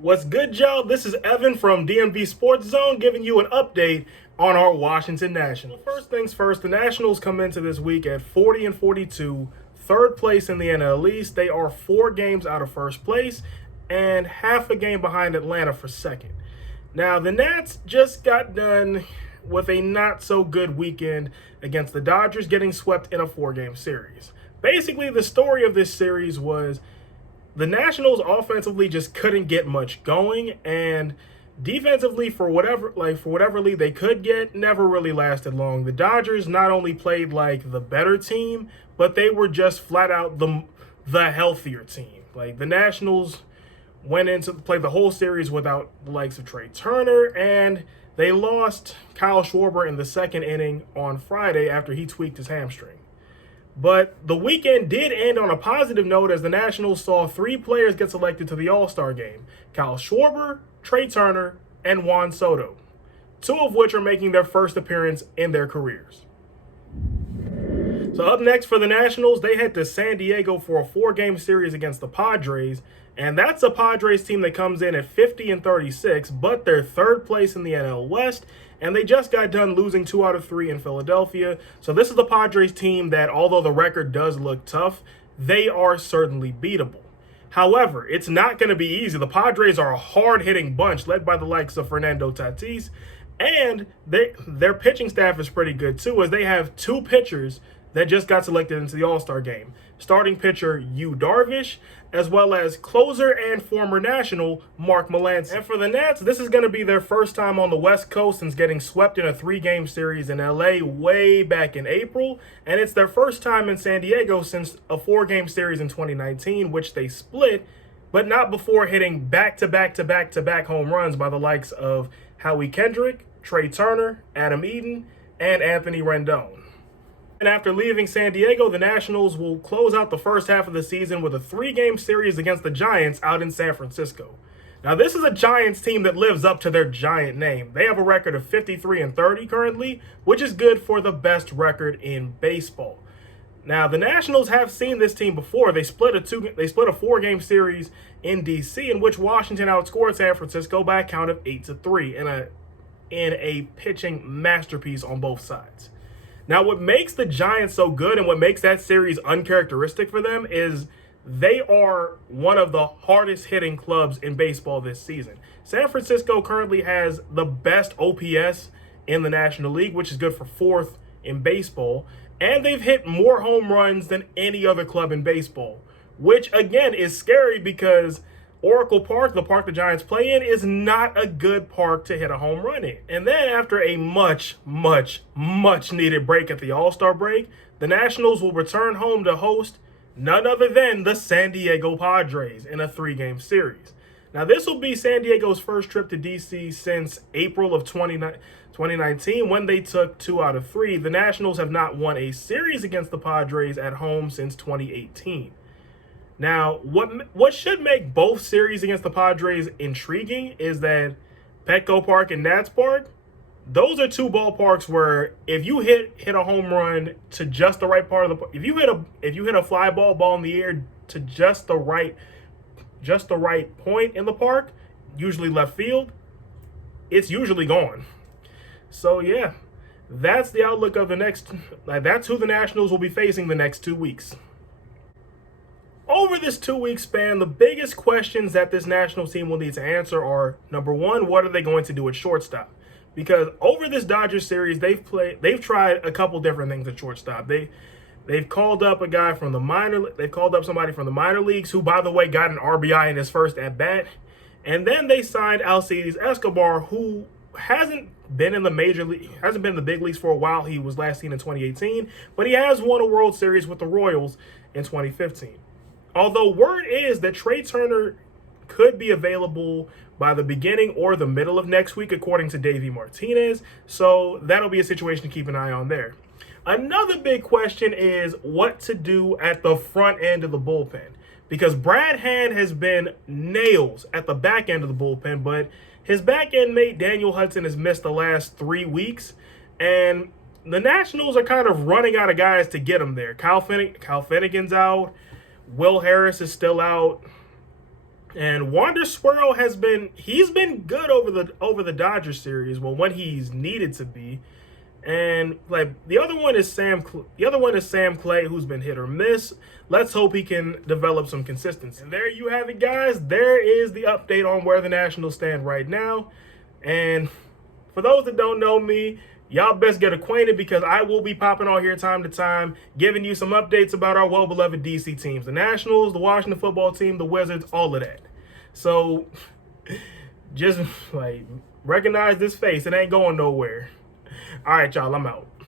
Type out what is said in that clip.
What's good, y'all? This is Evan from DMV Sports Zone giving you an update on our Washington Nationals. First things first, the Nationals come into this week at 40 and 42, third place in the NL East. They are 4 games out of first place and half a game behind Atlanta for second. Now, the Nats just got done with a not so good weekend against the Dodgers, getting swept in a 4-game series. Basically, the story of this series was the Nationals offensively just couldn't get much going, and defensively, for whatever lead they could get, never really lasted long. The Dodgers not only played like the better team, but they were just flat out the healthier team. Like, the Nationals went into play the whole series without the likes of Trey Turner, and they lost Kyle Schwarber in the second inning on Friday after he tweaked his hamstring. But the weekend did end on a positive note as the Nationals saw 3 players get selected to the All-Star game: Kyle Schwarber, Trey Turner, and Juan Soto, 2 of which are making their first appearance in their careers. So up next for the Nationals, they head to San Diego for a 4-game series against the Padres, and that's a Padres team that comes in at 50 and 36, but they're third place in the NL West, and they just got done losing 2 out of 3 in Philadelphia. So this is the Padres team that, although the record does look tough, they are certainly beatable. However, it's not going to be easy. The Padres are a hard-hitting bunch led by the likes of Fernando Tatis, and their pitching staff is pretty good too, as they have 2 pitchers that just got selected into the All-Star game. Starting pitcher Yu Darvish, as well as closer and former National Mark Melancon. And for the Nats, this is going to be their first time on the West Coast since getting swept in a 3-game series in LA way back in April. And it's their first time in San Diego since a 4-game series in 2019, which they split, but not before hitting back-to-back home runs by the likes of Howie Kendrick, Trey Turner, Adam Eaton, and Anthony Rendon. And after leaving San Diego, the Nationals will close out the first half of the season with a 3-game series against the Giants out in San Francisco. Now, this is a Giants team that lives up to their Giant name. They have a record of 53 and 30 currently, which is good for the best record in baseball. Now, the Nationals have seen this team before. They split a 4-game series in DC, in which Washington outscored San Francisco by a count of 8-3 in a pitching masterpiece on both sides. Now, what makes the Giants so good and what makes that series uncharacteristic for them is they are one of the hardest hitting clubs in baseball this season. San Francisco currently has the best OPS in the National League, which is good for 4th in baseball, and they've hit more home runs than any other club in baseball, which again is scary because Oracle Park, the park the Giants play in, is not a good park to hit a home run in. And then after a much needed break at the All-Star break, the Nationals will return home to host none other than the San Diego Padres in a 3-game series. Now, this will be San Diego's first trip to DC since April of 2019 when they took 2 out of 3. The Nationals have not won a series against the Padres at home since 2018. Now, what should make both series against the Padres intriguing is that Petco Park and Nats Park, those are 2 ballparks where if you hit a home run to just the right part of the, if you hit a fly ball in the air to just the right point in the park, usually left field, it's usually gone. So yeah, that's the outlook of that's who the Nationals will be facing the next 2 weeks. Over this 2-week span, the biggest questions that this Nationals team will need to answer are, number 1, what are they going to do at shortstop? Because over this Dodgers series, they've tried a couple different things at shortstop. They've called up somebody from the minor leagues who, by the way, got an RBI in his first at bat. And then they signed Alcides Escobar, who hasn't been in the big leagues for a while. He was last seen in 2018, but he has won a World Series with the Royals in 2015. Although word is that Trey Turner could be available by the beginning or the middle of next week, according to Davey Martinez. So that'll be a situation to keep an eye on there. Another big question is what to do at the front end of the bullpen, because Brad Hand has been nails at the back end of the bullpen, but his back end mate Daniel Hudson has missed the last 3 weeks, and the Nationals are kind of running out of guys to get him there. Kyle Finnegan's out. Will Harris is still out. And Wander Swirl he's been good over the Dodgers series, well, when he's needed to be. And like the other one is Sam Clay, who's been hit or miss. Let's hope he can develop some consistency. And there you have it, guys. There is the update on where the Nationals stand right now. And for those that don't know me, y'all best get acquainted, because I will be popping on here time to time, giving you some updates about our well-beloved DC teams. The Nationals, the Washington football team, the Wizards, all of that. So just like recognize this face. It ain't going nowhere. All right, y'all, I'm out.